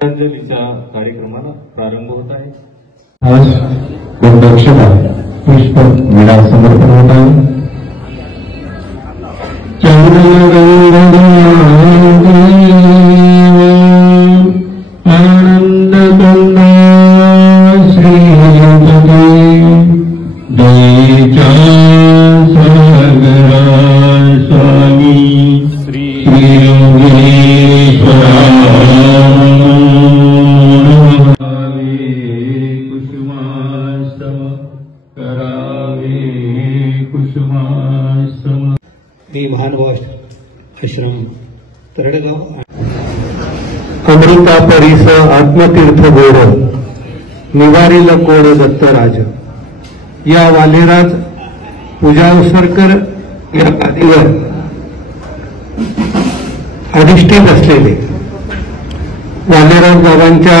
श्रद्धांजलीच्या कार्यक्रमाला प्रारंभ होत आहे. आज पुष्पक्षता पुष्प विडा समर्पण होत आहे. आनंद गंगा श्री दयेच्या सागरा स्वामी श्री योगेश्वरा आश्रम तरडगाव. अमृता परिस आत्मतीर्थ गोड निवारील कोड दत्तराज या वालेराज पूजावसरकर या गादीवर अधिष्ठित असलेले वालेराज बाबांच्या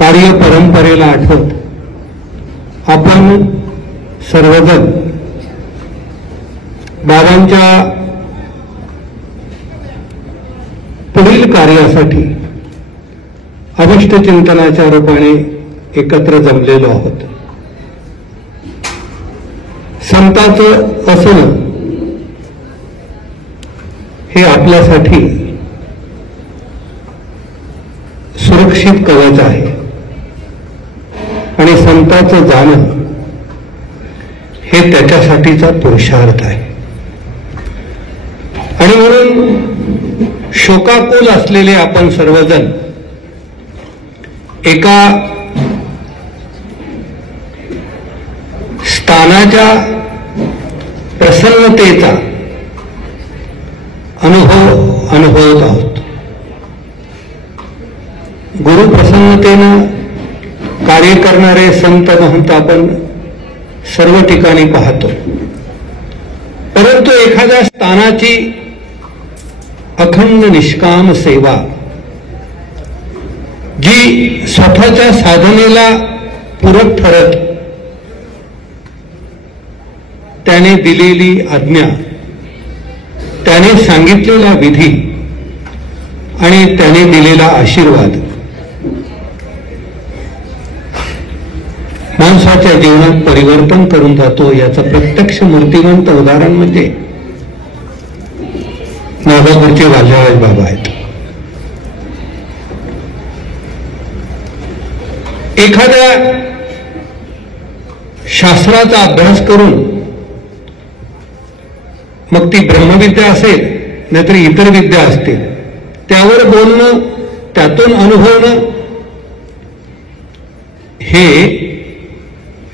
कार्य परंपरेला आठवत आपण सर्वजण बाबांच्या पुढील कार्यासाठी अभिष्ट चिंतनाच्या रूपाने एकत्र जमलेलो आहोत. संतांचं असणं हे आपल्यासाठी सुरक्षित कवच आहे आणि संतांचं जाणं हे त्याच्यासाठीचा पुरुषार्थ आहे. आणि म्हणून शोकाकुल असलेले आपण सर्वजण एका स्थानाच्या प्रसन्नतेचा अनुभवत आहोत. गुरु प्रसन्नतेनं कार्य करणारे संत महंत आपण सर्व ठिकाणी पाहतो. परंतु एखाद्या स्थानाची अखंड निष्काम सेवा जी स्वतःच्या साधनेला पूरक ठरत त्याने दिलेली आज्ञा, त्याने सांगितलेला विधी आणि त्याने दिलेला आशीर्वाद माणसाच्या जीवनात परिवर्तन करून जातो. याचं प्रत्यक्ष मूर्तिमंत उदाहरण म्हणजे नागापूरचे वालेराज बाबा आहेत. एखाद्या शास्त्राचा अभ्यास करून मग ती ब्रह्मविद्या असेल नाहीतर इतर विद्या असतील त्यावर बोलणं, त्यातून अनुभवणं हे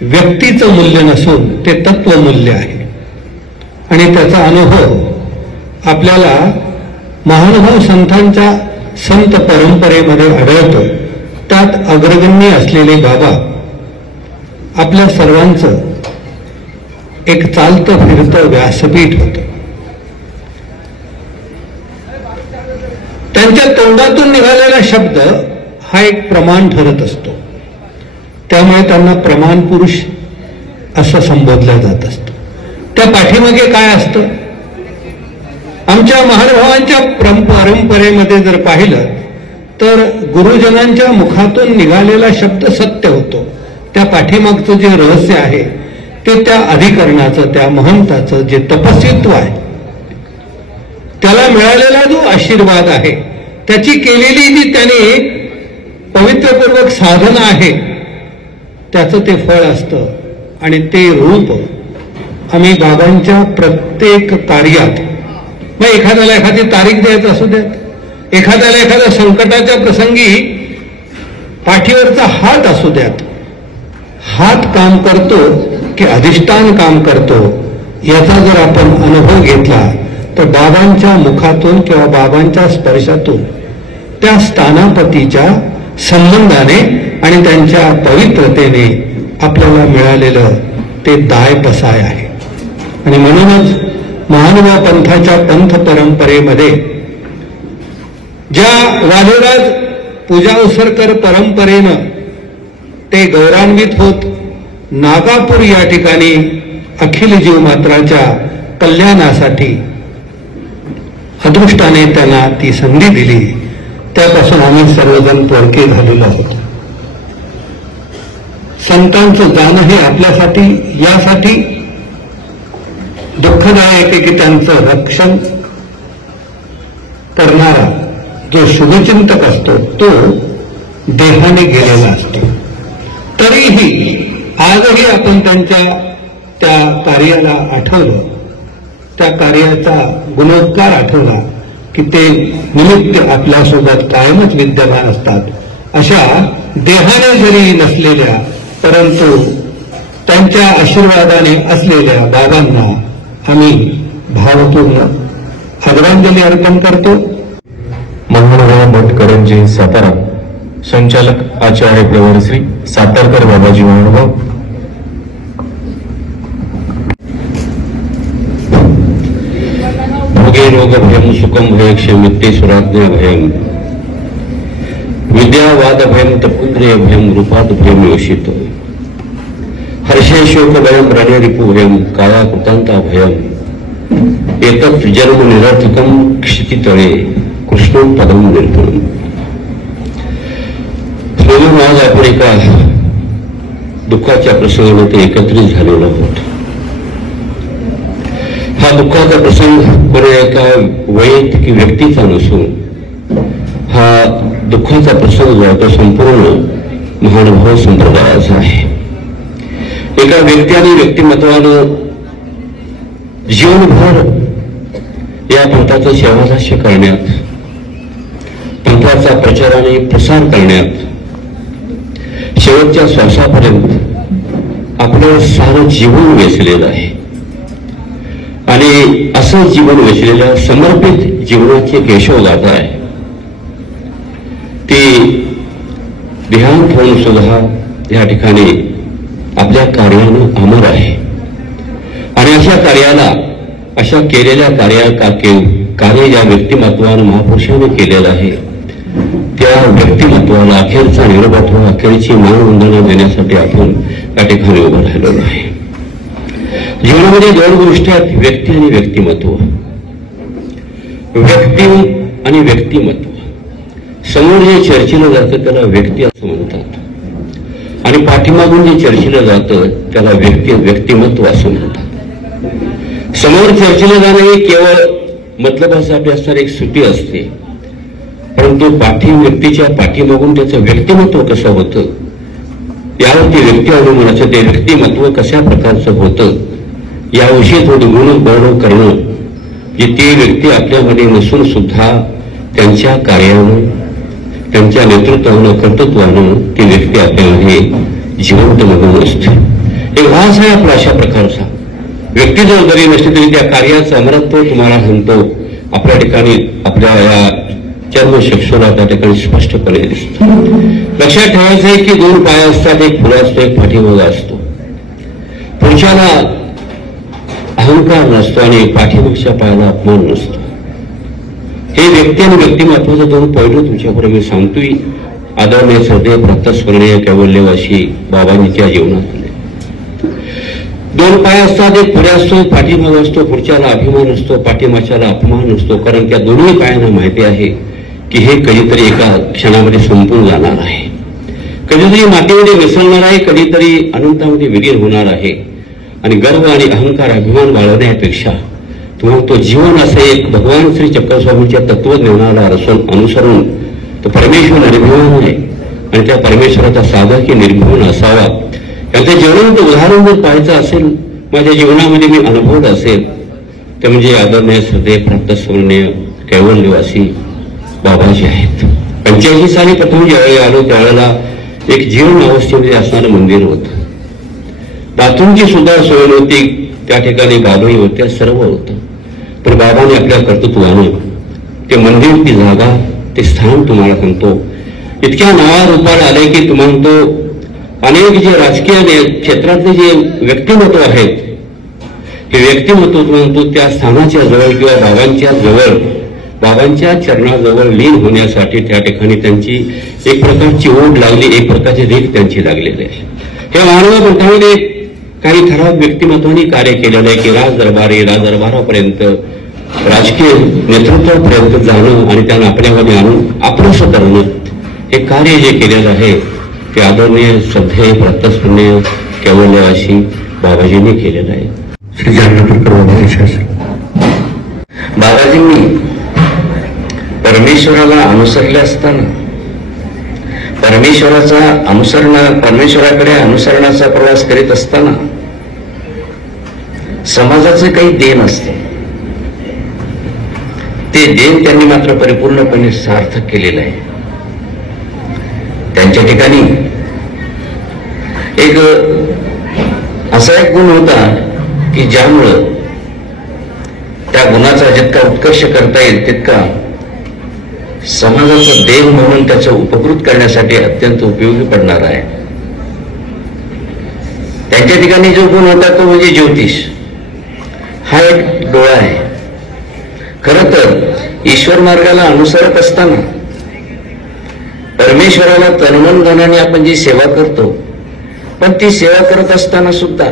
व्यक्तीचं मूल्य नसून ते तत्वमूल्य आहे. आणि त्याचा अनुभव आपल्याला महानुभाव संतांच्या संत परंपरेमध्ये आढळतो. त्यात अग्रगण्य असलेले बाबा आपल्या सर्वांचं एक चालतं फिरतं व्यासपीठ होतं. त्यांच्या तोंडातून निघालेला शब्द हा एक प्रमाण ठरत असतो. त्यामुळे त्यांना प्रमाण पुरुष असं संबोधलं जात असतं. त्या पाठीमागे काय असतं? आमच्या महानुभावांच्या परंपरेमध्ये जर पाहिलं तर गुरुजनांच्या मुखातून निघालेला शब्द सत्य होतो. त्या पाठीमागचं जे रहस्य आहे ते त्या अधिकरणाचं, त्या महंताचं जे तपस्वित्व आहे, त्याला मिळालेला जो आशीर्वाद आहे, त्याची केलेली जी त्याने पवित्रपूर्वक साधना आहे त्याचं ते फळ असतं. आणि ते रूप आम्ही बाबांच्या प्रत्येक कार्यात, मग एखाद्याला एखादी तारीख द्यायचं असू द्यात, एखाद्याला एखाद्या संकटाच्या प्रसंगी पाठीवरचा हात असू द्यात, हात काम करतो की अधिष्ठान काम करतो याचा जर आपण अनुभव घेतला तर बाबांच्या मुखातून किंवा बाबांच्या स्पर्शातून त्या स्थानापतीच्या संबंधाने आणि त्यांच्या पवित्रतेने आपल्याला मिळालेलं ते दाय पसाय आहे. आणि म्हणूनच महानुभाव पंथाच्या पंथ परंपरेमध्ये ज्या वालेराज पूजावसरकर परंपरेनं ते गौरवान्वित होत नागापूर या ठिकाणी अखिल जीवमात्राच्या कल्याणासाठी अदृष्टाने त्यांना ती संधी दिली, त्यापासून आम्ही सर्वजण परके झालेलो आहोत. संतांचं जाणं हे आपल्यासाठी यासाठी दुःखदायक आहे की त्यांचं रक्षण करणारा जो शुभचिंतक असतो तो देहाने गेलेला असतो. तरीही आजही आपण त्यांच्या त्या कार्याला आठवलं, त्या कार्याचा गुणोद्गार आठवला की ते निमित्त आपल्यासोबत कायमच विद्यमान असतात. अशा देहाने जरी नसलेल्या परंतु त्यांच्या आशीर्वादाने असलेल्या बाबांना आम्ही भावपूर्ण आदरांजली अर्पण करतो. मंगळराव भटकरंजी सातारा, संचालक आचार्य प्रवरश्री सातारकर बाबाजी महानुभाव. भोगे रोग भयम सुखम भय क्षमित्ते सुराज्ञा भयम विद्यावाद भयम तपुंद्रिय भयम रूपात भयम योषित हर्षे शोक भयम रणे रिपु भयम काया कृतांता भयम एतत् जन्म निरर्थकम क्षितितळे कृष्ण पदम निर्गुणम. म्हणून आज आपण एका दुःखाच्या प्रसंगामध्ये एकत्रित झालेलो आहोत. हा दुःखाचा प्रसंग कोणा एका वैयक्तिक व्यक्तीचा नसून हा दुःखाचा प्रसंग जो आहे तो संपूर्ण महानुभाव संप्रदायाचा आहे. एका व्यक्ती आणि व्यक्तिमत्वानं जीवनभर या पंथाचं सेवाभाष्य करण्यात, पंथाचा प्रचार आणि प्रसार करण्यात, शेवटच्या श्वासापर्यंत आपलं सारं जीवन वेचलेलं आहे. आणि असं जीवन वेचलेल्या समर्पित जीवनाची केशवगाथा आहे. ती देहांत होऊन सुद्धा या ठिकाणी आपल्या कार्यानं अमर आहे. आणि अशा कार्याला, अशा केलेल्या कार्य ज्या व्यक्तिमत्वानं महापुरुषाने केलेलं आहे त्या व्यक्तिमत्वाला अखेरचा निरोप, अखेरची मानवंदना देण्यासाठी आपण या ठिकाणी उभं राहिलेलो आहे. जीवनामध्ये दोन गोष्टी आहेत, व्यक्ती आणि व्यक्तिमत्व. व्यक्ती आणि व्यक्तिमत्व. समोर जे चर्चेलं जातं त्याला व्यक्ती असं म्हणतात आणि पाठीमागून जे चर्चेलं जातं त्याला व्यक्तिमत्व असं म्हणतात. समोर चर्चेलं जाणं हे केवळ मतलबासाठी असणारी एक सुटी असते, परंतु व्यक्तीच्या पाठीमागून त्याचं व्यक्तिमत्व कसं होतं यावरती व्यक्ती अवलंबून असतं. ते व्यक्तिमत्व कशा प्रकारचं होतं याविषयी थोडं गौरव करणं, की ती व्यक्ती आपल्यामध्ये नसून सुद्धा त्यांच्या कार्यानं, त्यांच्या नेतृत्वानं, कर्तृत्वानं ती व्यक्ती आपल्यामध्ये जिवंत म्हणून असते. एक वास आहे आपला अशा प्रकारचा. व्यक्ती जर जरी नसली तरी त्या कार्याचं अमरत्व तुम्हाला सांगतो आपल्या ठिकाणी, आपल्या या चर्मचक्षुला त्या ठिकाणी स्पष्टपणे दिसतं. लक्षात ठेवायचं आहे की दोन पाय असतात, एक पुढे असतो, एक पाठीमागे असतो. पुढच्याला अहंकार नसतो आणि पाठीमागच्या पायाला अपमान नसतो. हे व्यक्ती आणि व्यक्तिमत्वाचे दोन पैलू तुमच्यापुढे मी सांगतोय. आदरणीय श्रद्धेय प्रातस्मरणीय कैवल्यवासी बाबांच्या जीवनात दोन पाय असतात, एक पुढे असतो, एक पाठीमागे असतो. पुढच्याला अभिमान असतो, पाठीमागच्याला अपमान असतो. कारण त्या दोन्ही पायांना माहिती आहे की हे कधीतरी एका क्षणामध्ये संपून जाणार आहे, कधीतरी मातीमध्ये मिसळणार आहे, कधीतरी अनंतामध्ये विलीन होणार आहे. आणि गर्व आणि अहंकार, अभिमान बाळगण्यापेक्षा तुम्हाला तो जीवन असं एक भगवान श्री चक्रस्वामींच्या तत्वज्ञानाला अनुसरून तो परमेश्वर निर्भिमान आहे आणि त्या परमेश्वराचा साधक निर्भिमान असावा. यांचं जीवनाचं उदाहरण जर पाहायचं असेल, माझ्या जीवनामध्ये मी अनुभवलं असेल, ते म्हणजे आदरणीय श्रद्धेय प्रातस्मरणीय कैवल्यवासी बाबाजी आहेत. 85 साली प्रथम ज्यावेळी आलो त्यावेळेला एक जीवन अवस्थेमध्ये असणारं मंदिर होतं. बाथरूमची सुद्धा सोय नव्हती, त्या ठिकाणी बाबाही होत्या, सर्व होतं. पण बाबाने आपल्या कर्तृत्वानं ते मंदिर, ती जागा, ते स्थान तुम्हाला सांगतो इतक्या नावा रूपाला आले की तुम्हाला तो अनेक जे राजकीय क्षेत्रातले जे व्यक्तिमत्व आहेत हे व्यक्तिमत्व म्हणतो त्या स्थानाच्या जवळ किंवा बाबांच्या जवळ, बाबांच्या चरणाजवळ लीन होण्यासाठी त्या ठिकाणी त्यांची एक प्रकारची ओढ लागली, एक प्रकारची रीत त्यांची लागलेली आहे. हे मानव पंथामध्ये काही ठराविक व्यक्तिमत्वांनी कार्य केलेलं आहे की राजदरबारापर्यंत राजकीय नेतृत्वापर्यंत जाणं आणि त्यांना आपल्यामध्ये आणून आपलंसं करणं हे कार्य जे केलेलं आहे ते आदरणीय श्रद्धेय प्रतस्मरणीय केवलवासी बाबाजींनी केलेलं आहे. श्री जानकीकर बाबाजी बाबाजींनी परमेश्वराला अनुसरले असताना परमेश्वराकडे अनुसरणाचा प्रवास करीत असताना समाजाचं काही देण असते, ते देण त्यांनी मात्र परिपूर्णपणे सार्थक केलेलं आहे. त्यांच्या ठिकाणी एक असा एक गुण होता की ज्यामुळं त्या गुणाचा जितका उत्कर्ष करता येईल तितका समाजाचं देव म्हणून त्याचं उपकृत करण्यासाठी अत्यंत उपयोगी पडणार आहे. त्यांच्या ठिकाणी जो गुण होता तो म्हणजे ज्योतिष हा एक डोळा आहे. खरं तर ईश्वर मार्गाला अनुसरत असताना परमेश्वराला तनमन धनाने आपण जी सेवा करतो, पण ती सेवा करत असताना सुद्धा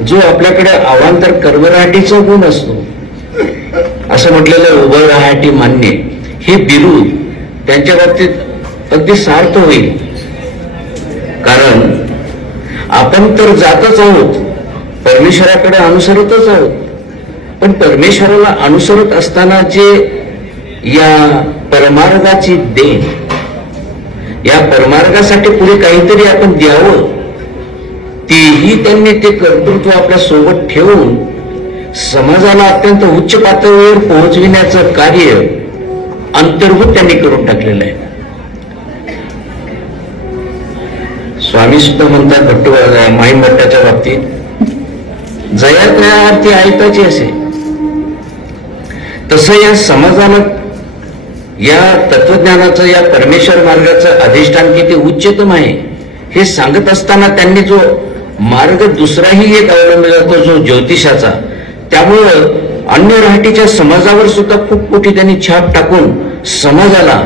जो आपल्याकडे अवांतर कर्मराहाटीचा गुण असतो, असं म्हटलेलं उभं राहाटी मान्य, हे बिरुद त्यांच्या बाबतीत अगदी सार्थ होईल. कारण आपण तर जातच आहोत, परमेश्वराकडे अनुसरतच आहोत, पण परमेश्वराला अनुसरत असताना जे या परमार्गाची देण, या परमार्गासाठी पुढे काहीतरी आपण द्यावं, तेही त्यांनी ते कर्तृत्व आपल्या सोबत ठेवून समाजाला अत्यंत उच्च पातळीवर पोहोचविण्याचं कार्य अंतर्भूत त्यांनी करून टाकलेलं आहे. स्वामी सुद्धा म्हणतात माहीम भट्टाच्या बाबतीत, जया त्या अर्थी आयताची असे. तसं या समाजाला या तत्वज्ञानाचं, या परमेश्वर मार्गाचं अधिष्ठान किती उच्चतम आहे हे सांगत असताना त्यांनी जो मार्ग दुसराही एक अवलंबला जातो, जो ज्योतिषाचा, त्यामुळं अन्य राहटीच्या समाजावर सुद्धा खूप मोठी त्यांनी छाप टाकून समाजाला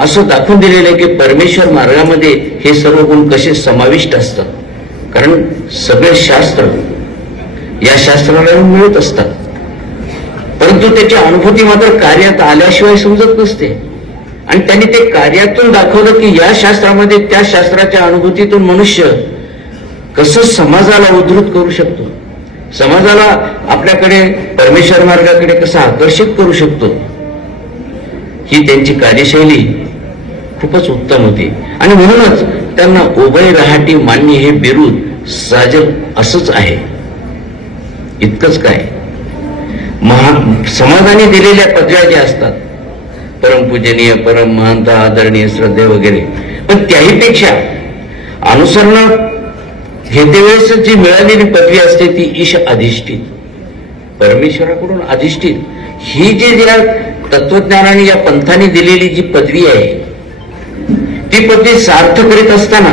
असं दाखवून दिलेलं आहे की परमेश्वर मार्गामध्ये हे सर्व गुण कसे समाविष्ट असतात. कारण सगळे शास्त्र या शास्त्राला मिळत असतात, परंतु त्याची अनुभूती मात्र कार्यात आल्याशिवाय समजत नसते. आणि त्यांनी ते कार्यातून दाखवलं की या शास्त्रामध्ये त्या शास्त्राच्या अनुभूतीतून मनुष्य कसं समाजाला उद्धृत करू शकतो, समाजाला आपल्याकडे परमेश्वर मार्गाकडे कसं आकर्षित करू शकतो. ही त्यांची कार्यशैली खूपच उत्तम होती. आणि म्हणूनच त्यांना उभय रहाटी मान्य हे बिरुद साजब असंच आहे. इतकंच काय, समाजाने दिलेल्या पदव्या ज्या असतात, परमपूजनीय, परम महंता, आदरणीय, श्रद्धे वगैरे, पण त्याहीपेक्षा अनुसरण घेतेवेळेस जी मिळालेली पदवी असते ती ईश अधिष्ठित, परमेश्वराकडून अधिष्ठित, ही जी ज्या तत्वज्ञानाने या पंथाने दिलेली जी पदवी आहे ती पदवी सार्थ करीत असताना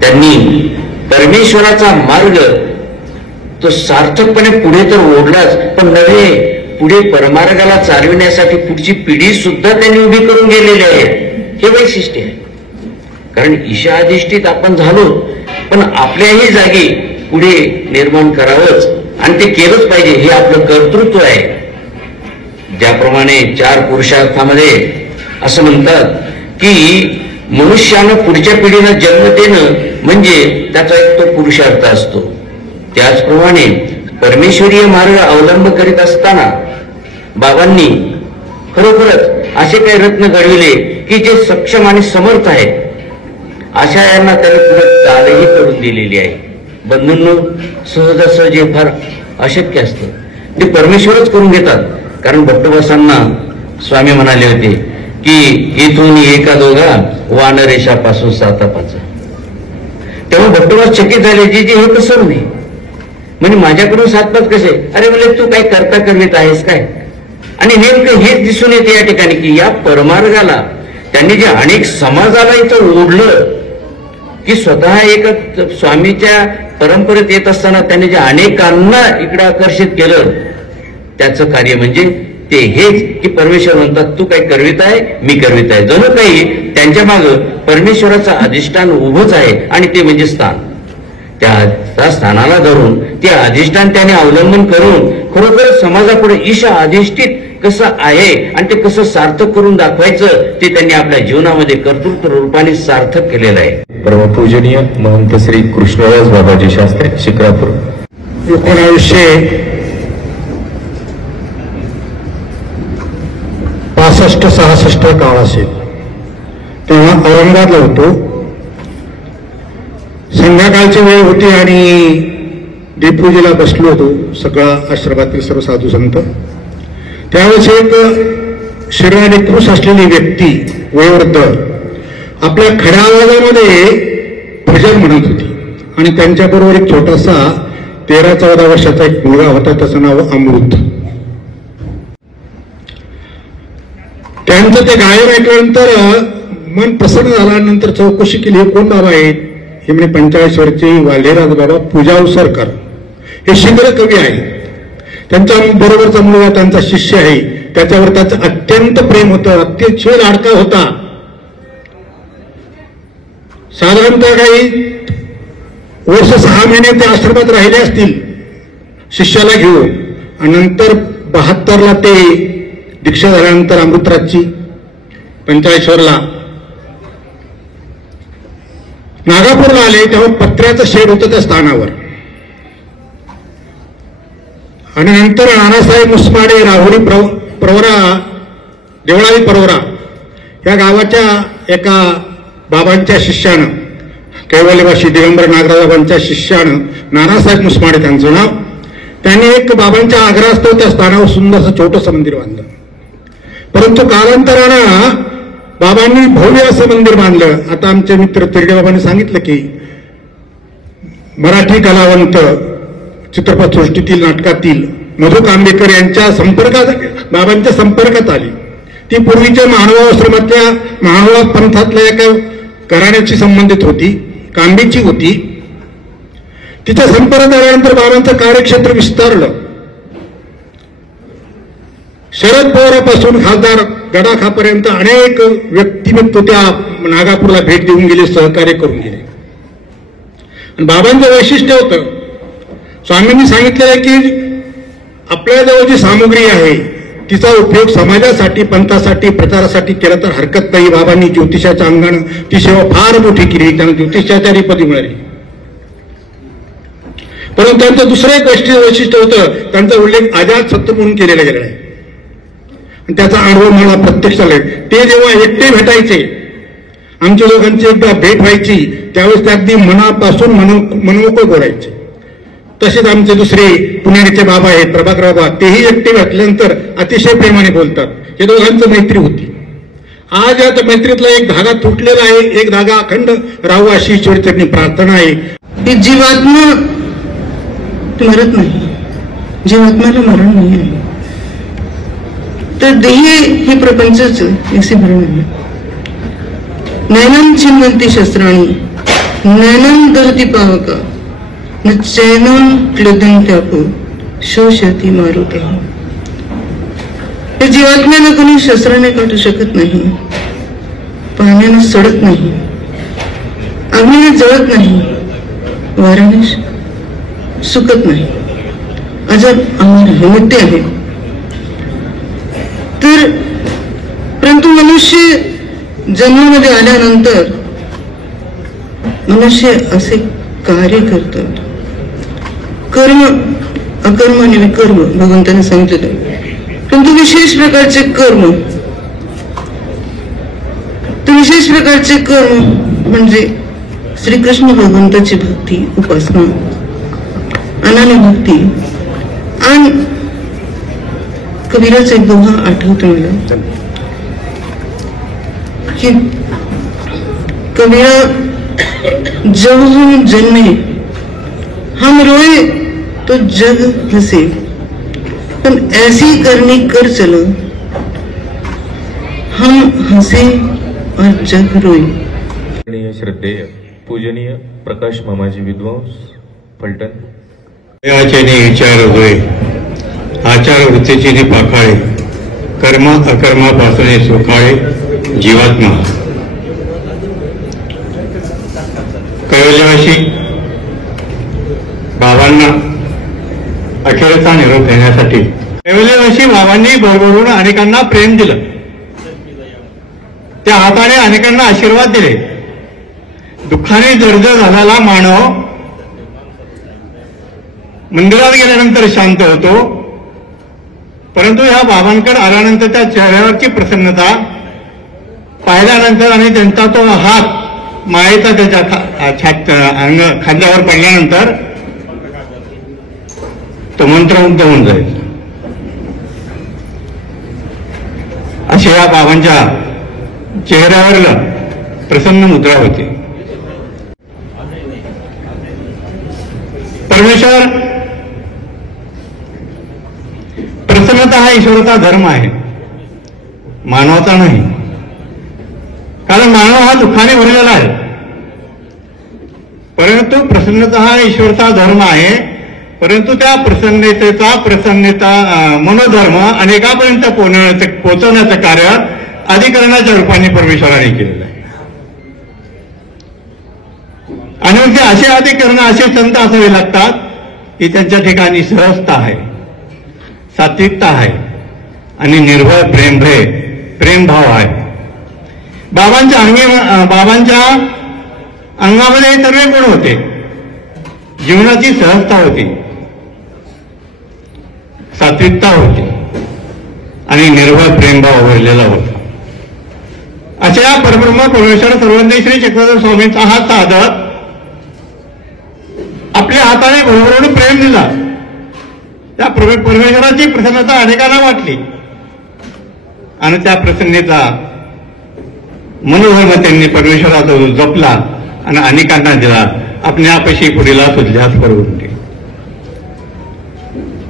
त्यांनी परमेश्वराचा मार्ग तो सार्थकपणे पुढे तर ओढलाच, पण नव्हे पुढे परमार्गाला चालविण्यासाठी पुढची पिढी सुद्धा त्यांनी उभी करून गेलेली आहे. हे वैशिष्ट्य आहे. कारण ईशाधिष्ठित आपण झालो, पण आपल्याही जागी पुढे निर्माण करावंच आणि ते केलंच पाहिजे, हे आपलं कर्तृत्व आहे. ज्याप्रमाणे 4 पुरुषार्थामध्ये असं म्हणतात की मनुष्यानं पुढच्या पिढीला जन्म देणं म्हणजे त्याचा एक तो पुरुषार्थ असतो. त्याचप्रमाणे परमेश्वरीय मार्ग अवलंब करीत असताना बाबांनी खरोखरच असे काही रत्न घडविले की जे सक्षम आणि समर्थ आहेत, अशा यांना त्यांनी पुढे चालही करून दिलेली आहे. बंधूंनो, सहजासहज हे फार अशक्य असतं, ते परमेश्वरच करून घेतात. कारण भट्टोबासांना स्वामी म्हणाले होते की इथून एका दोघा वानरेषापासून 7-5. तेव्हा भट्टोबा चकित झाले, जी हे कसं नाही, म्हणजे माझ्याकडून 7-5 कसे? अरे म्हणजे तू काय करता करवीत आहेस काय? आणि नेमकं हेच दिसून येते या ठिकाणी की या परमार्गाला त्यांनी जे अनेक समाजाला इथं ओढलं, की स्वतः एक स्वामीच्या परंपरेत येत असताना त्यांनी जे अनेकांना इकडे आकर्षित केलं, त्याचं कार्य म्हणजे ते हेच की परमेश्वर म्हणतात तू काय करवित आहे, मी करवित आहे. जणू काही त्यांच्या मागं परमेश्वराचं अधिष्ठान उभंच आहे आणि ते म्हणजे स्थान. त्या त्या स्थानाला धरून ते अधिष्ठान त्याने अवलंबन करून खरोखर समाजापुढे ईश अधिष्ठित कसं आहे आणि ते कसं सार्थक करून दाखवायचं ते त्यांनी आपल्या जीवनामध्ये कर्तृत्व रूपाने सार्थक केलेलं आहे. परमपूजनीय महंत श्री कृष्णदास बाबाजी शास्त्री शिक्रापूर. 1965-66 काळ असेल तेव्हा औरंगाबादला होतो. संध्याकाळची वेळ होती आणि दीपपूजेला बसलो होतो सगळा आश्रमातील सर्व साधू संत. त्यावेळेस एक शरीराने कृश असलेली व्यक्ती वयोवृद्ध आपल्या खड्या आवाजामध्ये भजन म्हणत होती आणि त्यांच्याबरोबर एक छोटासा 13-14 वर्षाचा एक मुलगा होता, त्याचं नाव अमृत. त्यांचं ते गायन ऐकल्यानंतर मन प्रसन्न झाल्यानंतर चौकशी केली, हे कोण बाबा आहेत? हे म्हणजे 45 वर्षीय वाल्हेराज बाबा पूजावसरकर, हे शीघ्र कवी आहे. त्यांच्या बरोबरचा मुलगा त्यांचा शिष्य आहे, त्याच्यावर त्याचं अत्यंत प्रेम होतं, अतिशय लाडका होता. साधारणतः काही वर्ष 6 महिने ते आश्रमात राहिले असतील शिष्याला घेऊन, आणि नंतर 72ला ते दीक्षा झाल्यानंतर अमृतराजची 45ला नागापूरला आले. तेव्हा पत्र्याचं शेड होतं त्या स्थानावर. आणि नंतर नानासाहेब मुसमाडे, राहुरी प्रवरा, देवळाली प्रवरा या गावाच्या एका बाबांच्या शिष्यानं, कैवल्यवासी दिगंबर नागराजाबांच्या शिष्यानं, नानासाहेब मुसमाडे त्यांचं नाव, त्यांनी एक बाबांच्या आग्रहास्तव त्या स्थानावर सुंदरसं छोटंसं मंदिर बांधलं. परंतु कालांतरानं बाबांनी भव्य असं मंदिर बांधलं. आता आमचे मित्र तिरडे बाबांनी सांगितलं की मराठी कलावंत, चित्रपटसृष्टीतील, नाटकातील मधु कांबेकर यांच्या संपर्कात, बाबांच्या संपर्कात आली. ती पूर्वीच्या महानुभाव आश्रमातल्या महानुभाव पंथातल्या एका घराण्याशी संबंधित होती, कांबीची होती. तिच्या संपर्कात आल्यानंतर बाबांचं कार्यक्षेत्र विस्तारलं. शरद पवारापासून खासदार गडाखापर्यंत अनेक व्यक्तिमत्व त्या नागापूरला भेट देऊन गेले, सहकार्य करून गेले. आणि बाबांचं वैशिष्ट्य होतं, स्वामींनी सांगितलेलं की आपल्याजवळ जी सामुग्री आहे तिचा उपयोग समाजासाठी, पंथासाठी, प्रचारासाठी केला तर हरकत नाही. बाबांनी ज्योतिषाच्या अंगानं ती सेवा फार मोठी केली, त्यांना ज्योतिषाचार्य पदी मिळाली. परंतु त्यांचं दुसरं एक वैशिष्ट्य होतं, त्यांचा उल्लेख आजाद सत्य म्हणून केलेला गेलेला आहे. त्याचा अनुभव मला प्रत्यक्ष आला. ते जेव्हा एकटे भेटायचे, आमच्या लोकांची एकदा भेट व्हायची, त्यावेळेस ते अगदी मनापासून मनमोकळ बोलायचे. तसेच आमचे दुसरे पुण्याचे बाबा आहेत, प्रभाकराव बाबा, तेही एकटे भेटल्यानंतर अतिशय प्रेमाने बोलतात. हे दोघांचं मैत्री होती. आज या मैत्रीतला एक धागा तुटलेला आहे, एक धागा अखंड राहू अशी ईश्वरचरणी प्रार्थना आहे. जीवात्मा मरत नाही, जीवात्म्याला मरण नाही आहे. तर देही हे प्रपंचच ऐसे भरण आहे. नैनम छिन्नन्ति शस्त्राणि नैनम दहति पावका न चैनम क्लुदन्त्यापो शोषति मारुते. हे जीवात्म्याला कोणी शस्त्राने काटू शकत नाही, पाण्याने सडत नाही, अग्नीने जळत नाही, वाऱ्याने सुकत नाही, अजब अमर आहे, नित्य आहे. तर परंतु मनुष्य जन्मामध्ये आल्यानंतर मनुष्य असे कार्य करतात, कर्म, अकर्म आणि विकर्म भगवंताने सांगितलेलं आहे. परंतु विशेष प्रकारचे कर्म, तर विशेष प्रकारचे कर्म म्हणजे श्रीकृष्ण भगवंताची भक्ती, उपासना, अनन्य भक्ती. आणि कबीराचा एक दोहा आठवतो मला कि कबीरा, जब हम जन्मे हम रोए तो जग हंसे, पण ऐसी करनी कर चलो हम हंसे और जग रोए. श्रद्धेय पूजनीय प्रकाश मामाजी विद्वांस फलटण. विचार होय आचार वृत्तीची जी पाखाळे, कर्म अकर्मापासून सुखाळे जीवात्मा. कैवल्यवासी बाबांना अखेरचा निरोप देण्यासाठी ऐवजी बाबांनी भरभरून अनेकांना प्रेम दिलं, त्या हाताने अनेकांना आशीर्वाद दिले. दुःखाने जर्जर झालेला मानव मंदिरात गेल्यानंतर शांत होतो, परंतु ह्या बाबांकडे आल्यानंतर त्या चेहऱ्यावरची प्रसन्नता पाहिल्यानंतर आणि त्यांचा तो हात मायेचा त्याच्या खांद्यावर पडल्यानंतर तो मंत्रमुग्ध होऊन जाईल. अशी या बाबांच्या चेहऱ्यावर प्रसन्न मुद्रा होती. परमेश्वर प्रसन्नता हा ईश्वराचा धर्म आहे, मानवाचा नाही. कारण मानव हा दुःखाने भरलेला आहे, परंतु प्रसन्नता हा ईश्वराचा धर्म आहे. परंतु त्या प्रसन्नता मनोधर्म अनेकापर्यंत पोहोचवण्याचं कार्य अधिकरणाच्या रूपाने परमेश्वराने केलेलं आहे. आणि म्हणजे असे अधिकरण असे संत असावे लागतात की त्यांच्या ठिकाणी सहजता आहे, सात्विकता आहे आणि निर्भय प्रेमभाव आहे. बाबांच्या अंगामध्ये हे सर्व गुण होते. जीवनाची सहजता होती, सात्विकता होती आणि निर्भय प्रेमभाव भरलेला होता. अशा या परब्रह्म परमेश्वर सर्वज्ञ श्री चक्रधर स्वामींचा हा साधक आपल्या हाताने भरभरून प्रेम दिला. त्या परमेश्वराची प्रसन्नता अनेकांना वाटली आणि त्या प्रसन्नतेचा मनोधर्म त्यांनी परमेश्वराचा जपला आणि अनेकांना दिला. आपल्यापाशी पुढीला सुध्यास करून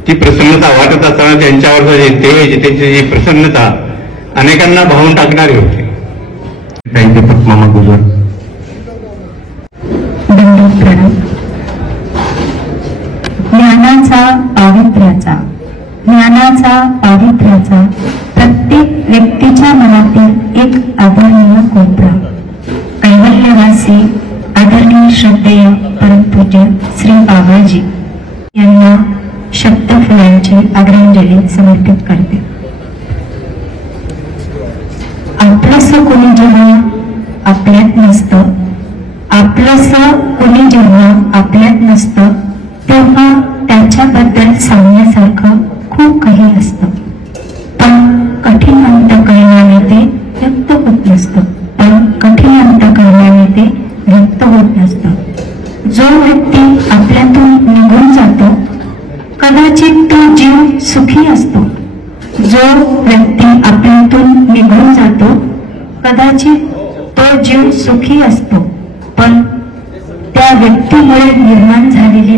ती प्रसन्नता वाटत असताना त्यांच्यावर जे तेज, त्यांची जी प्रसन्नता अनेकांना भावून टाकणारी होती. दीपक मामा गुजर. ज्ञानाचा प्रत्येक व्यक्तीच्या मनातील एक आदरणीय कोपरा. कैवल्यवासी आदरणीय श्रद्धेय परमपूज्य श्री बाबाजी यांना शब्दफुलांची आदरांजली समर्पित करते. आपलंसं कोणी जेव्हा आपल्यात नसतं, तेव्हा त्याच्याबद्दल सांगण्यासारखं खूप काही असतं, पण कठीण अंतःकरणाने ते व्यक्त होत नसतं. जो व्यक्ती आपल्यातून निघून जातो, कदाचित तो जीव सुखी असतो. पण त्या व्यक्तीमुळे निर्माण झालेली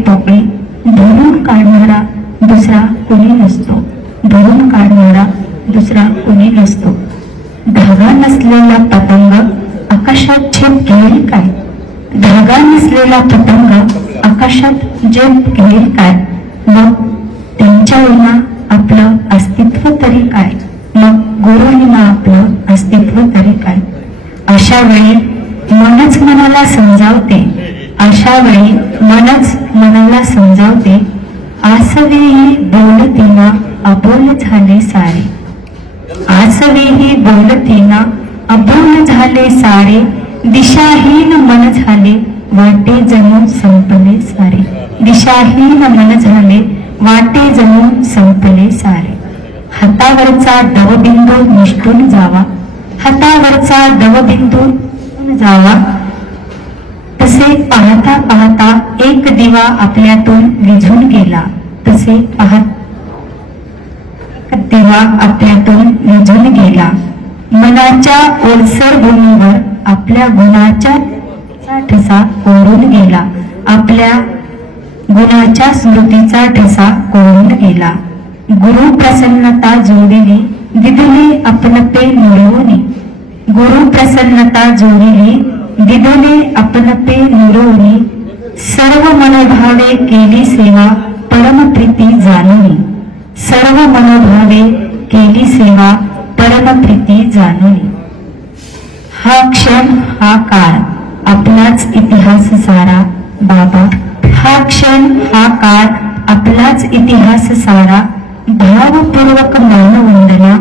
पोकळी भरून काढणारा दुसरा कोणी नसतो. धागा नसलेला पतंग आकाशात झेप घेईल काय? मग त्यांच्याविना आपलं अस्तित्व तरी काय? मग गुरुविना आपलं अस्तित्व तरी काय? अशा वेळी मनच मनाला समजावते, आसवेही बोलतीना अबोल झाले सारे. दिशाहीन मन झाले वाटे जणू संपले सारे. हातावरचा दवबिंदू निष्ठून जावा, तसे पाहता पाहता एक दिवा आपल्यातून विझून गेला. मनाच्या ओलसर भूमीवर आपल्या गुणाच्या ठसा कोरून गेला. गुरु प्रसन्नता जोडिली दिदले आपणपे निरोनी. सर्व मनोभावे केली सेवा परमप्रीती जाणुनी. हा क्षण, हा काळ आपलाच इतिहास सारा. बाबा, हा क्षण हा काळ आपलाच इतिहास सारा. भावपूर्वक मानवंदना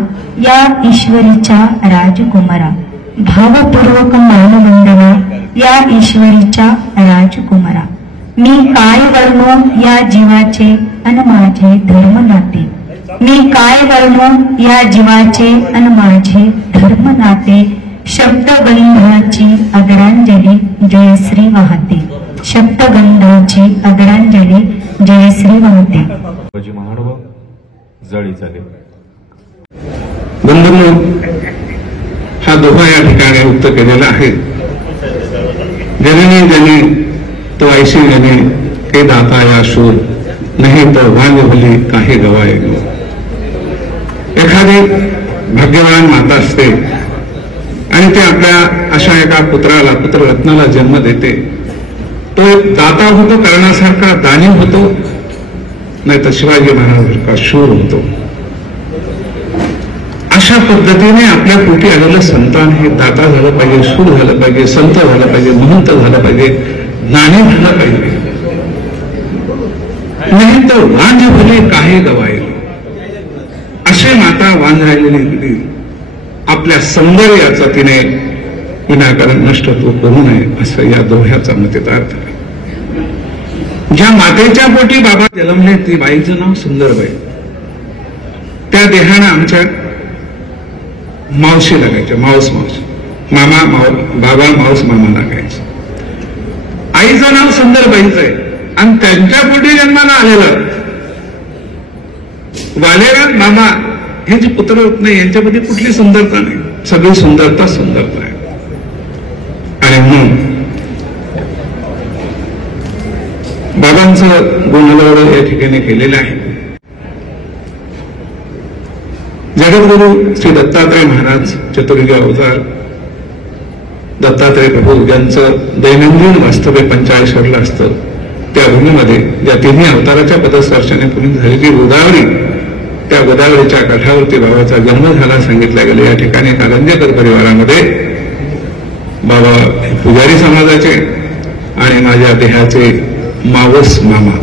या ईश्वरीच्या राजकुमारा. भावपूर्वक मानवंदना या ईश्वरीच्या राजकुमारा. मी काय वर्णू या जीवाचे अन माझे धर्म नाते. मी काय वर्णू या जीवाचे अन माझे धर्म नाते. शब्दगंधाची आदरांजली जयश्री वाहते. शब्दगंधाची आदरांजली जयश्री वाहते. बाबाजी महानुभाव जळी चाले. बंधूंनो, हा दोहा या ठिकाणी उक्त केलेला आहे. जननी जनी तो ऐशी जनी हे दाता या शूर नाही तर वांग भली काही गवाय. एखादी भाग्यवान माता असते आणि ते आपल्या अशा एका पुत्राला पुत्ररत्नाला जन्म देते. तो एक दाता होतो, करण्यासारखा दानी होतो, नाही तर शिवाजी महाराजांसारखा शूर होतो. अशा पद्धतीने आपल्या पोटी आलेलं संतान हे दाता झालं पाहिजे, शूर झालं पाहिजे, संत झालं पाहिजे, महंत झालं पाहिजे, ज्ञानी झालं पाहिजे. नाही तर वांझ भले काही गवाईल. अशी माता वांझ राहिलेली आपल्या सौंदर्याचा तिने विनाकारण नष्टत्व करू नये असं या दोह्याचा मतितार्थ आहे. ज्या मातेच्या पोटी बाबा जन्मले ती बाईचं नाव सुंदरबाई. त्या देहानं आमच्या मावशी लागायच्या, मावस मामा बाबा मावस मामा लागायचे. आईचं नाव सुंदरबाईच आहे आणि त्यांच्या पोटी जन्माला आलेलं वालेराज मामा हे जे पुत्र होत नाही यांच्यामध्ये कुठली सुंदरता नाही, सगळी सुंदरता आहे. आणि म्हणून बाबांचं गुणगौरव या ठिकाणी केलेलं आहे. जगद्गुरु श्री दत्तात्रय महाराज चतुर्युगी अवतार दत्तात्रय प्रभू ज्यांचं दैनंदिन वास्तव्य पंचाळेश्वरला असतं, त्या भूमीमध्ये ज्या तिन्ही अवताराच्या पदस्पर्शाने पुनीत झालेली गोदावरी, त्या गोदावरीच्या काठावरती बाबाचा जन्म झाला सांगितलं गेलं. या ठिकाणी कारंजेकर परिवारामध्ये बाबा पुजारी समाजाचे आणि माझ्या देहाचे मावस मामा.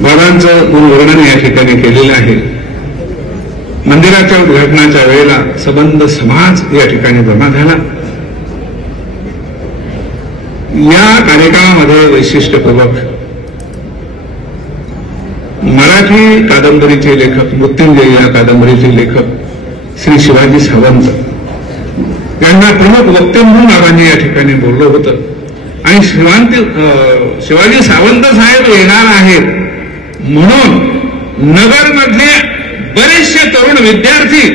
बाबांचं गुणवर्णन या ठिकाणी केलेलं आहे. मंदिराच्या उद्घाटनाच्या वेळेला संबंध समाज या ठिकाणी जमा झाला. या कार्यक्रमामध्ये वैशिष्ट्यपूर्वक मराठी कादंबरीचे लेखक, मृत्युंजय या कादंबरीचे लेखक श्री शिवाजी सावंत यांना प्रमुख वक्ते म्हणून बाबांनी या ठिकाणी बोललं होतं. आणि शिवाजी सावंत साहेब येणार आहेत म्हणून नगरमधले बरेचसे तरुण विद्यार्थी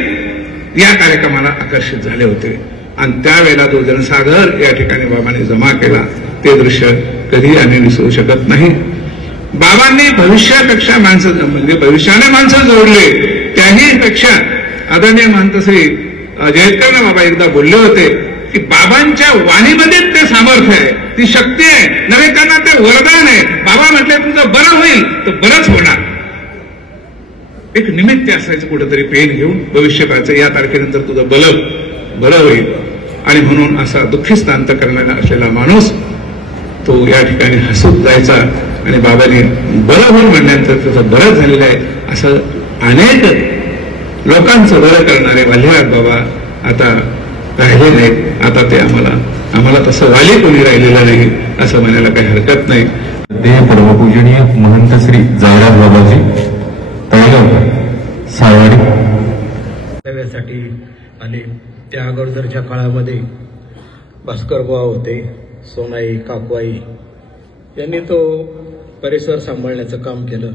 या कार्यक्रमाला आकर्षित झाले होते. आणि त्यावेळेला जो जनसागर या ठिकाणी बाबांनी जमा केला ते दृश्य कधी आम्ही विसरू शकत नाही. बाबांनी भविष्यापेक्षा माणसं म्हणजे भविष्याने माणसं जोडले त्याही पेक्षा आदरणीय महंतश्री जयकर्ण बाबा एकदा बोलले होते की बाबांच्या वाणीमध्ये ते सामर्थ्य आहे, ती शक्ती आहे, नव्हे त्यांना ते वरदान आहे. बाबा म्हटले तुझं बरं होईल तर बरंच होणार. एक निमित्त असायचं कुठेतरी पेन घेऊन भविष्य पाहायचं, या तारखेनंतर तुझं बरं होईल. आणि म्हणून असा दुःखी अंत करणारा असलेला माणूस तो या ठिकाणी हसत जायचा आणि बाबांनी बरं होईल म्हणल्यानंतर त्याचं बरंच झालेलं आहे. असं अनेक लोकांचं बरं करणारे वाल्यराज बाबा आता राहिले नाहीत. आता ते आम्हाला तसं वाली कोणी राहिलेलं नाही असं म्हणायला काही हरकत नाही. देह परमपूजनीय महंत श्री जायराज बाबाजी तळेगावकर साळवाडी त्यावेळेसाठी आले. त्या अगोदरच्या काळामध्ये भास्कर बुवा होते, सोनाई काकवाई यांनी तो परिसर सांभाळण्याचं काम केलं.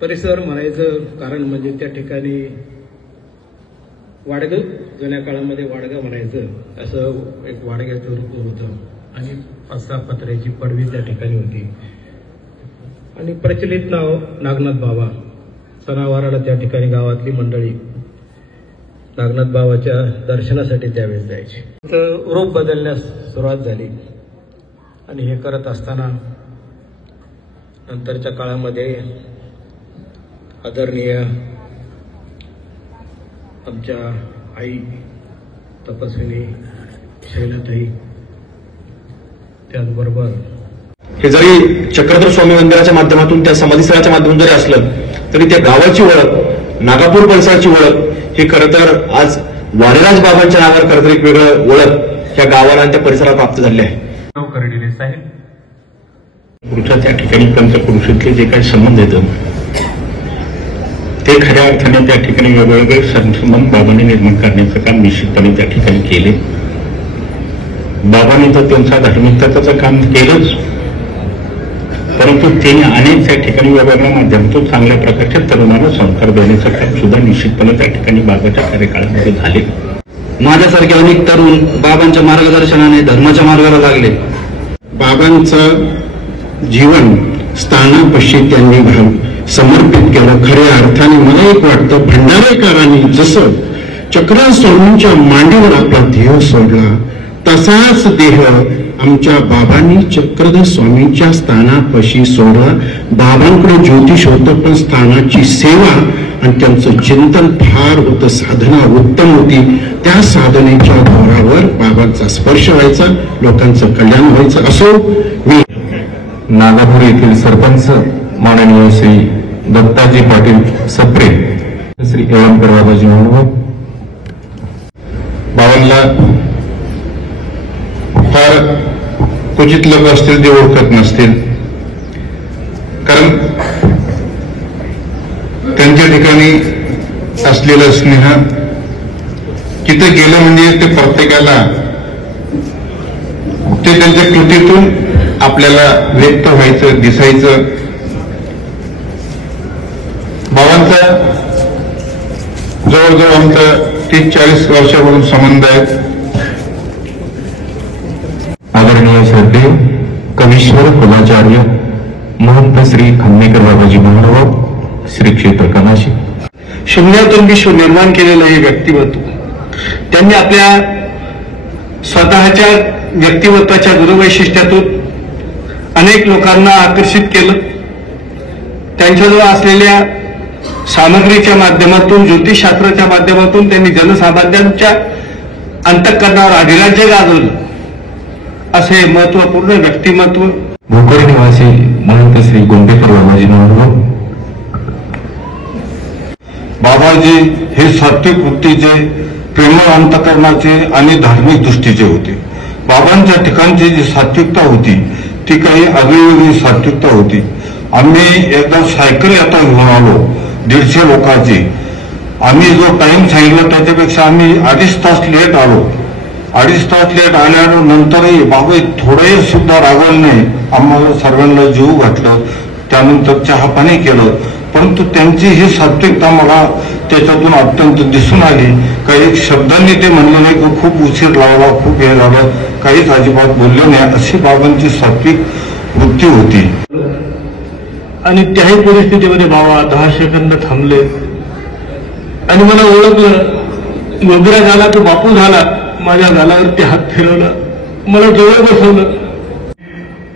परिसर म्हणायचं कारण म्हणजे त्या ठिकाणी वाडगं, जुन्या काळामध्ये वाडगं म्हणायचं, असं एक वाडग्याचं रूप होतं आणि 5-6 पत्र्याची पडवी त्या ठिकाणी होती. आणि प्रचलित नाव नागनाथ बाबा. सणावाराला त्या ठिकाणी गावातली मंडळी नागनाथ बाबाच्या दर्शनासाठी त्यावेळेस जायची. तर रूप बदलण्यास सुरुवात झाली आणि हे करत असताना नंतरच्या काळामध्ये आदरणीय आमच्या आई तपस्विनी शैलाताई, त्याचबरोबर हे जरी चक्रधर स्वामी मंदिराच्या माध्यमातून त्या समाधीस्थळाच्या माध्यमातून जरी असलं तरी त्या गावाची ओळख, नागापूर परिसराची ओळख ही खरं तर आज वारेराज बाबांच्या नावावर खरं तर एक वेगळं ओळख या गावाला आणि त्या परिसराला प्राप्त झाली आहे. करडिले साहेब, पुरुषाच्या ठिकाणी पंचपुरुषातले जे काही संबंध येतं ते खऱ्या अर्थाने त्या ठिकाणी वेगवेगळे संबंध बाबांनी निर्माण करण्याचं काम निश्चितपणे त्या ठिकाणी केले. बाबांनी तर त्यांचा धार्मिकताचं काम केलंच, परंतु त्यांनी अनेक त्या ठिकाणी वेगवेगळ्या माध्यमातून चांगल्या प्रकारच्या तरुणाला संस्कार देण्याचं काम सुद्धा निश्चितपणे त्या ठिकाणी बाबाच्या कार्यकाळामध्ये झाले. माझ्यासारखे अनेक तरुण बाबांच्या मार्गदर्शनाने धर्माच्या मार्गाला लागले. बाबांचं जीवन स्थानापाशी त्यांनी समर्पित केलं. खऱ्या अर्थाने मला एक वाटतं, भंडारेकरांनी जसं चक्रधर स्वामींच्या मांडीवर आपला देह सोडला तसाच देह आमच्या बाबांनी चक्रधर स्वामींच्या स्थानापाशी सोडला. बाबांकडे ज्योतिष होतं, पण स्थानाची सेवा आणि त्यांचं चिंतन फार होतं, साधना उत्तम होती. त्या साधनेच्या जोरावर बाबांचा स्पर्श व्हायचा, लोकांचं कल्याण व्हायचं. असो मी नागापूर येथील सरपंच माननीय श्री दत्ताजी पाटील सप्रे, श्री एवणकर बाबाजी म्हणून बाबांना फार क्वचित लोक असतील जे ओळखत नसतील, कारण त्यांच्या ठिकाणी असलेला स्नेह तिथे गेलं म्हणजे ते प्रत्येकाला ते त्यांच्या कृतीतून आपल्याला व्यक्त व्हायचं, दिसायचं. बाबांचा जवळजवळ आमचा 30-40 वर्षापासून संबंध आहे. आदरणीय श्रद्धेय कवीश्वर कुलाचार्य महंत श्री खन्नेकर बाबाजी महानुभाव, श्री क्षेत्र कनाशी. शून्यातून विश्व निर्माण केलेलं हे व्यक्तिमत्व त्यांनी आपल्या स्वतःच्या व्यक्तिमत्वाच्या गुणवैशिष्ट्यातून अनेक लोकांना आकर्षित केलं. त्यांच्याजवळ असलेल्या सामग्रीच्या माध्यमातून, ज्योतिषशास्त्राच्या माध्यमातून त्यांनी जनसामान्यांच्या अंतःकरणावर अधिराज्य गाजवलं. असे महत्वपूर्ण व्यक्तिमत्व भोकर निवासी महंत श्री गुंडेकर बाबाजी महानुभाव. बाबाजी हे सात्विक वृत्तीचे, प्रेमळ अंतःकरणाचे आणि धार्मिक दृष्टीचे होते. बाबांच्या ठिकाणची जी सात्विकता होती ती काही आगळीवेगळी सात्विकता होती. आम्ही एकदा सायकल यात्रा घेऊन आलो 150 लोकांची. आम्ही जो टाइम सांगितला त्याच्यापेक्षा आम्ही 2.5 तास लेट आलो. 2.5 तास लेट आल्यानंतरही बाबा थोडंही सुद्धा रागवलं नाही. आम्हाला सर्वांना जीव घातलं, त्यानंतर चहा पाणी केलं. परंतु त्यांची ही सात्विकता मला त्याच्यातून अत्यंत दिसून आली. काही एक शब्दांनी ते म्हणलं नाही की खूप उशीर लावला, खूप हे झालं, काहीच अजिबात बोलले नाही. अशी बाबांची सात्विक वृत्ती होती. आणि त्याही परिस्थितीमध्ये बाबा 10 सेकंद थांबले आणि मला ओळखलं. योगीराज झाला तो बापू झाला. माझ्या गालावरती हात फिरवला, मला जवळ बसवलं.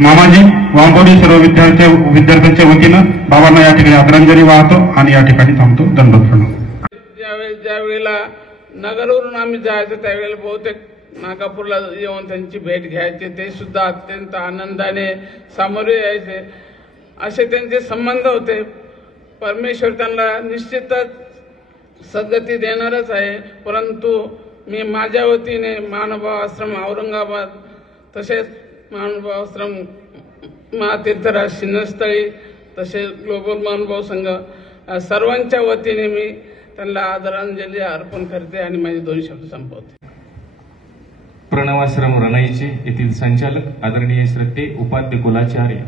मामाजी वांबोडी सर्व विद्यार्थ्यांच्या वतीनं बाबांना या ठिकाणी आदरांजली वाहतो आणि या ठिकाणी थांबतो. दंडवत प्रणव. ज्या वेळेला नगरवरून आम्ही जायचो त्यावेळेला बहुतेक नागापूरला येऊन त्यांची भेट घ्यायचे. ते सुद्धा अत्यंत आनंदाने सामोरे यायचे. असे त्यांचे संबंध होते. परमेश्वर त्यांना निश्चितच सद्गती देणारच आहे. परंतु मी माझ्या वतीने महानुभाव आश्रम औरंगाबाद, तसेच महानुभाव आश्रम महातीर्थराज शिन्नस्थळी, तसेच ग्लोबल महानुभाव संघ सर्वांच्या वतीने मी त्यांना आदरांजली अर्पण करते आणि माझे 2 शब्द संपवते. प्रणवाश्रम रणाईचे येथील संचालक आदरणीय श्रद्धे उपाध्य कुलाचार्य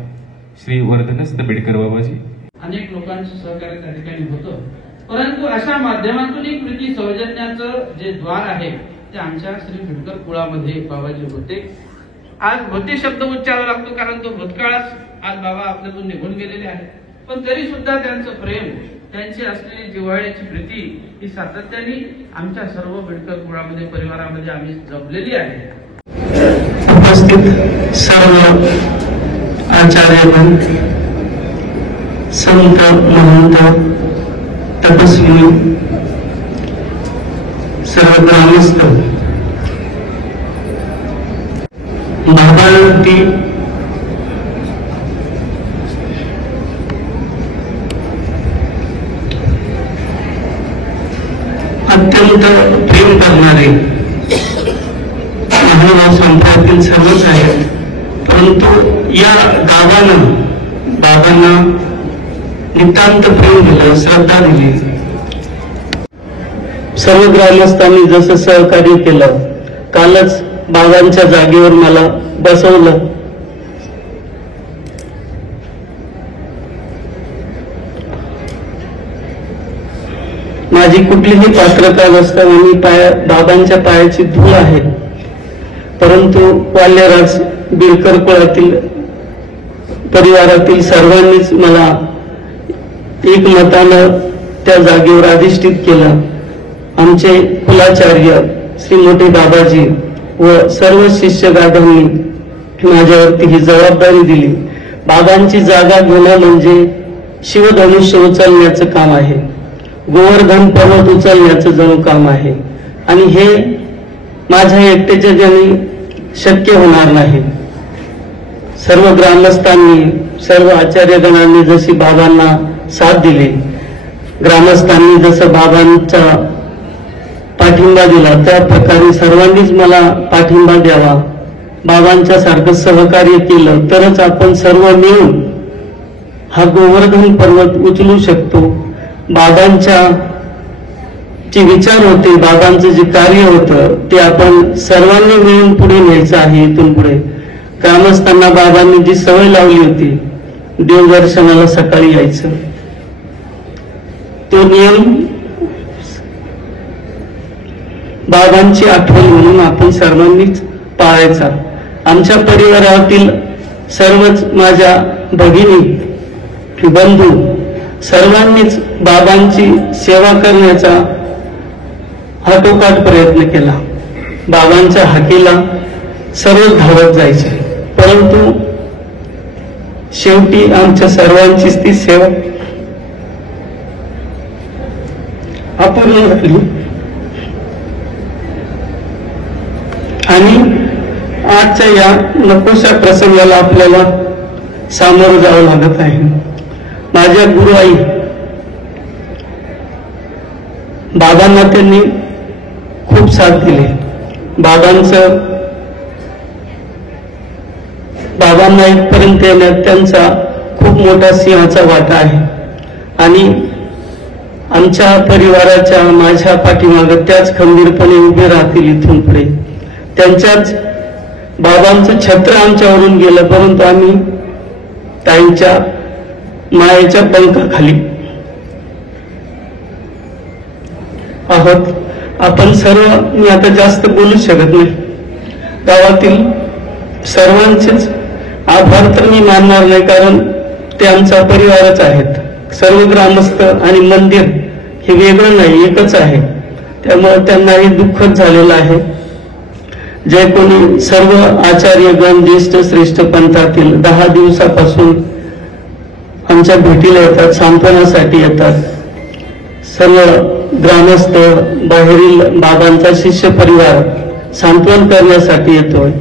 श्री वर्धनस्त बेडकर बाबाजी. अनेक लोकांचं सहकार्य त्या ठिकाणी होतं. परंतु अशा माध्यमातून एक कृती सौजन्याचं जे द्वार आहे ते आमच्या श्री बेडकर कुळामध्ये बाबाजी होते. आज भूते शब्द उच्चारावा लागतो कारण तो भूतकाळच आज बाबा आपल्यातून निघून गेलेले आहेत. पण तरी सुद्धा त्यांचं प्रेम, त्यांची असलेली जिव्हाळ्याची प्रीती ही सातत्याने आमच्या सर्व बेडकर कुळामध्ये, परिवारामध्ये आम्ही जपलेली आहे. उपस्थित सर्व आचार्यगण, संत, महंत, तपस्वी, सर्व ग्रामस्थ, बाबांवरती अत्यंत प्रेम करणारे महानुभाव संप्रदायातील सर्वच आहेत, परंतु या गावानं बाबांना नितांत प्रेम दिलं, श्रद्धा दिली. सर्व ग्रामस्थांनी जसं सहकार्य केलं, कालच बाबांच्या जागेवर मला बसवलं. माझी कुठलीही पात्रता नसताना मी बाबांच्या पायाची धूळ आहे, परंतु वाल्यराज बिरकर कुळातील परिवारातील सर्वांनीच मला एकमतानं त्या जागेवर अधिष्ठित केलं. आमचे कुलाचार्य श्री मोठे बाबाजी व सर्व शिष्यगाढांनी माझ्यावरती ही जबाबदारी दिली. बाबांची जागा घेणं म्हणजे शिवधनुष्य उचलण्याचं काम आहे, गोवर्धन पर्वत उचलण्याचं जणू काम आहे, आणि हे माझ्या एकट्याच्या ज्यांनी शक्य होणार नाही. सर्व ग्रामस्थांनी, सर्व आचार्यगणांनी जशी बाबांना साथ दिली, ग्रामस्थांनी जसं बाबांचा पाठिंबा दिला, त्या प्रकारे सर्वांनीच मला पाठिंबा द्यावा. बाबांच्या सारखं सहकार्य केलं तरच आपण सर्व मिळून हा गोवर्धन पर्वत उचलू शकतो. बाबांच्या जे विचार होते, बाबांचं जे कार्य होतं, ते आपण सर्वांनी मिळून पुढे न्यायचं आहे. इथून पुढे ग्रामस्थांना बाबांनी जी सवय लावली होती, देवदर्शनाला सकाळी यायचं, तो नियम बाबांची आठवण म्हणून आपण सर्वांनीच पाळायचा. आमच्या परिवारातील सर्वच माझ्या भगिनी, बंधू सर्वांनीच बाबांची सेवा करण्याचा हातोकाट प्रयत्न केला. बाबांच्या हाकेला सर्वच धावत जायचे, परंतु शेवटी आमच्या सर्वांचीच ती सेवा अपूर्ण झाली आणि आजच्या या नकोशा प्रसंगाला आपल्याला सामोरं जावं लागत आहे. माझ्या गुरुआई बाबांना त्यांनी खूप साथ दिली. बाबांना इथपर्यंत येण्यात त्यांचा खूप मोठा सिंहाचा वाटा आहे आणि आमच्या परिवाराच्या, माझ्या पाठीमागं त्याच खंबीरपणे उभे राहतील इथून पुढे. त्यांच्याच बाबांचं छत्र आमच्यावरून गेलं, परंतु आम्ही ताईंच्या मायेच्या पंखाखाली आहोत. आपण सर्व, मी आता जास्त बोलू शकत नाही, गावातील सर्वांचेच आभार तर मी मानणार नाही, कारण ते आमचा परिवारच आहेत. सर्व ग्रामस्थ आणि मंदिर हे वेगळं नाही, एकच आहे. त्यामुळे त्यांनाही दुःखच झालेलं आहे. जे कोणी सर्व आचार्यगण, ज्येष्ठ श्रेष्ठ पंथातील 10 दिवसापासून आमच्या भेटीला येतात, सांत्वनासाठी येतात. सर्व ग्रामस्थ, बाहेरील बाबांचा शिष्य परिवार सांत्वन करण्यासाठी येतोय.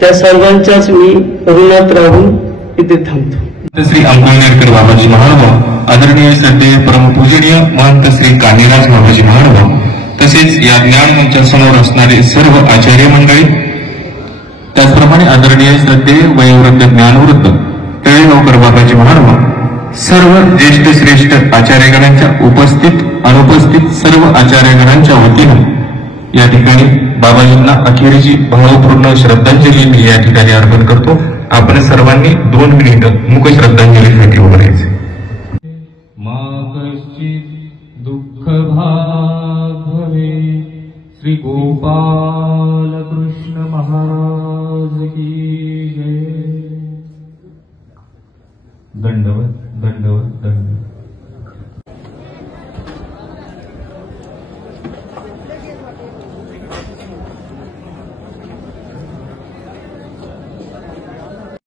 त्या सर्वांच्याच मी ऋणात राहून इथे थांबतो. श्री अंबळनेरकर बाबाजी महानुभाव, आदरणीय श्रद्धेय परमपूजनीय महंत श्री कान्हेराज बाबाजी महानुभाव, तसेच या ज्ञान मंचासमोर असणारे सर्व आचार्य मंडळी, त्याचप्रमाणे आदरणीय श्रद्धेय वयोवृद्ध ज्ञानवृद्ध तळेगावकर बाबाजी महानुभाव, सर्व ज्येष्ठ श्रेष्ठ आचार्यगणांच्या उपस्थित अनुपस्थित सर्व आचार्यगणांच्या वतीनं या ठिकाणी बाबाजींना अखेरची भावपूर्ण श्रद्धांजली मी या ठिकाणी अर्पण करतो. आपण सर्वांनी 2 मिनिटं मुख श्रद्धांजलीसाठी उभं राहायचे. दुःख भाग भवे श्री गोपाल कृष्ण महाराज की जय. दंडवत दंडवत दंडवत.